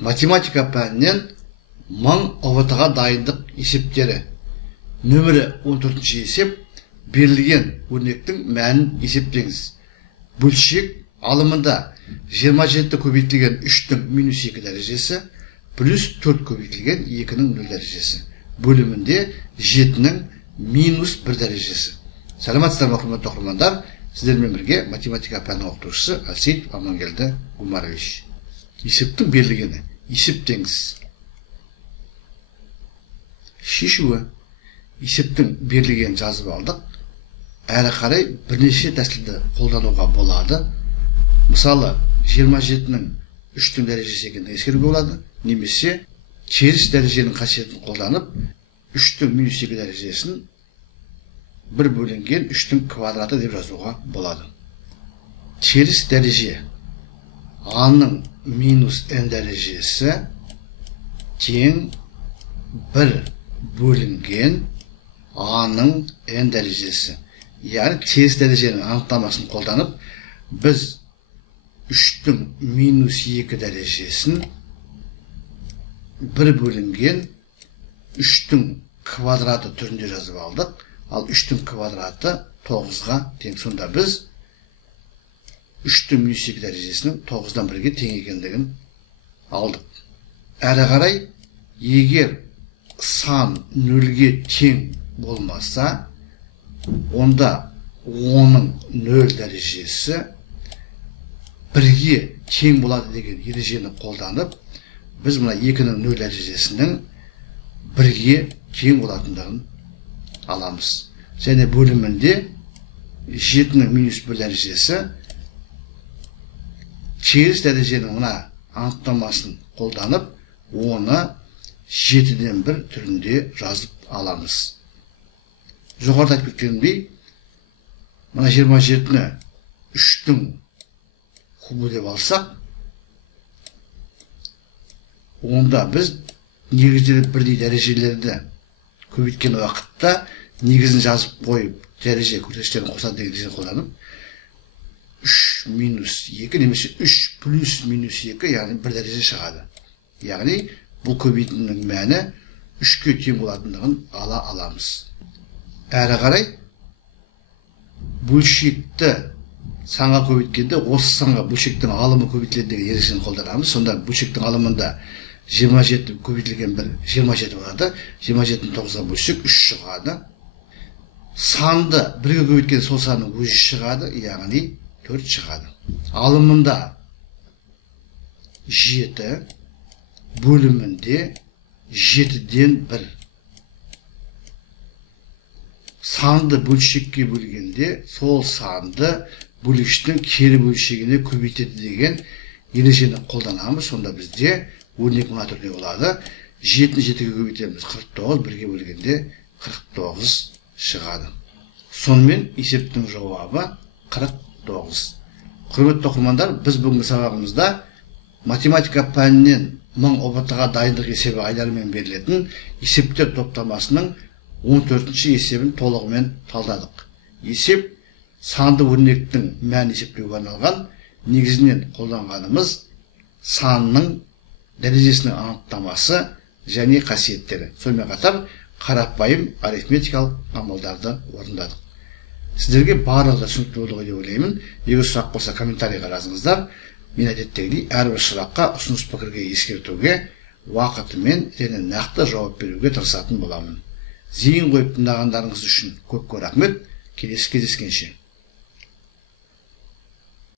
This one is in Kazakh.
математика пәнінен 1000 ұбт-ға дайындық есептері. Нөмірі 14-ші есеп, берілген өрнектің мәнін есептеңіз. Бөлшек алымында 27 көбейтілген 3-дің минус 2 дәрежесі, плюс 4 көбейтілген 2-ның 0 дәрежесі. Бөлімінде 7-ның минус 1 дәрежесі. Саламатсыздар ма, құрметті оқырмандар, сіздермен бірге математика пәнінің оқытушысы Алсейітов Амангелді Гумарович. Есептің берілгені. Есептеңіз. Шешуі. Есептің берілгенін жазып алдық. Әрі қарай бірнеше тәсілді қолдануға болады. Мысалы, 27-ның 3-дің дәрежесі екенін ескеруге болады. Немесе теріс дәреженің қасиетін қолданып, 3-дің минус 2 дәрежесін 1 бөлінген 3-дің квадраты деп жазуға болады. Теріс дәреже a-ның минус n дәрежесі тең 1 бөлінген a-ның n дәрежесі. Яғни теріс дәреженің анықтамасын қолданып, біз 3-дің минус 2 дәрежесін 1 бөлінген 3-дің квадраты түрінде жазып алдық. Ал 3-дің квадраты 9-ға тең. Сонда біз 3-дің минус 2 дәрежесінің 9-дан 1-ге тең екендігін алдық. Әрі қарай, егер сан 0-ге тең болмаса, онда 10-ның 0 дәрежесі 1-ге тең болады деген ережені қолданып, біз мұна 2-ның 0 дәрежесінің 1-ге тең болатындығын аламыз. Және бөлімінде 7-ның минус 1 дәрежесі теріс дәреженің мұна анықтамасын қолданып, оны 7-ден 1 түрінде жазып аламыз. Жоғарыда айтып кеткенімдей, мұна 27-ні 3-дің кубы деп алсақ, онда біз негізделіп бірдей дәрежелерді көбейткен уақытта негізін жазып қойып, дәреже көрсеткіштерін қосады деген ережені қолданып, 3 минус 2 немесе 3 плюс минус 2, яғни 1 дәреже шығады. Яғни бұл көбейтіннің мәні 3-ке тең болатындығын ала аламыз. Әрі қарай, бөлшекті санға көбейткенде, осы санға бөлшектің алымы көбейтіледі деген ережені қолданамыз. Сонда бөлшектің алымында 27 көбейтілген 27 болады. 27-ні 9-ға бөлсек 3 шығады. Санды 1-ге көбейткен сол санның өзі шығады, яғни 4 шығады. Алымында 7, бөлімінде 7-ден 1. Санды бөлшекке бөлгенде сол санды бөлгіштің кері бөлшегіне көбейтеді деген ережені қолданамыз. Сонда бізде өрнек мына түрде болады. 7-ні 7-ге көбейтеміз 49, 1-ге бөлгенде 49 шығады. Сонымен есептің жауабы 49. Құрметті оқырмандар, біз бүгінгі сабағымызда математика пәнінен 1000 ұбт-ға дайындық есебі айларымен берілетін есептер топтамасының 14-ші есебін толығымен талдадық. Есеп санды өрнектің мәнін есептеуге арналған. Негізінен қолданғанымыз санның дәрежесінің анықтамасы және қасиеттері. Сонымен қатар қарапайым арифметикалық амалдарды орындадық. Сіздерге барлығы түсінікті болды деп ойлаймын. Егер сұрақ болса комментарийға жазыңыздар. Мен әдеттегідей әрбір сұраққа ұсыныс пікірге ескертуге, уақытымен және нақты жауап беруге тырысатын боламын. Зейін қойып тыңдағандарыңыз үшін көп рахмет. Келесі кездескенше.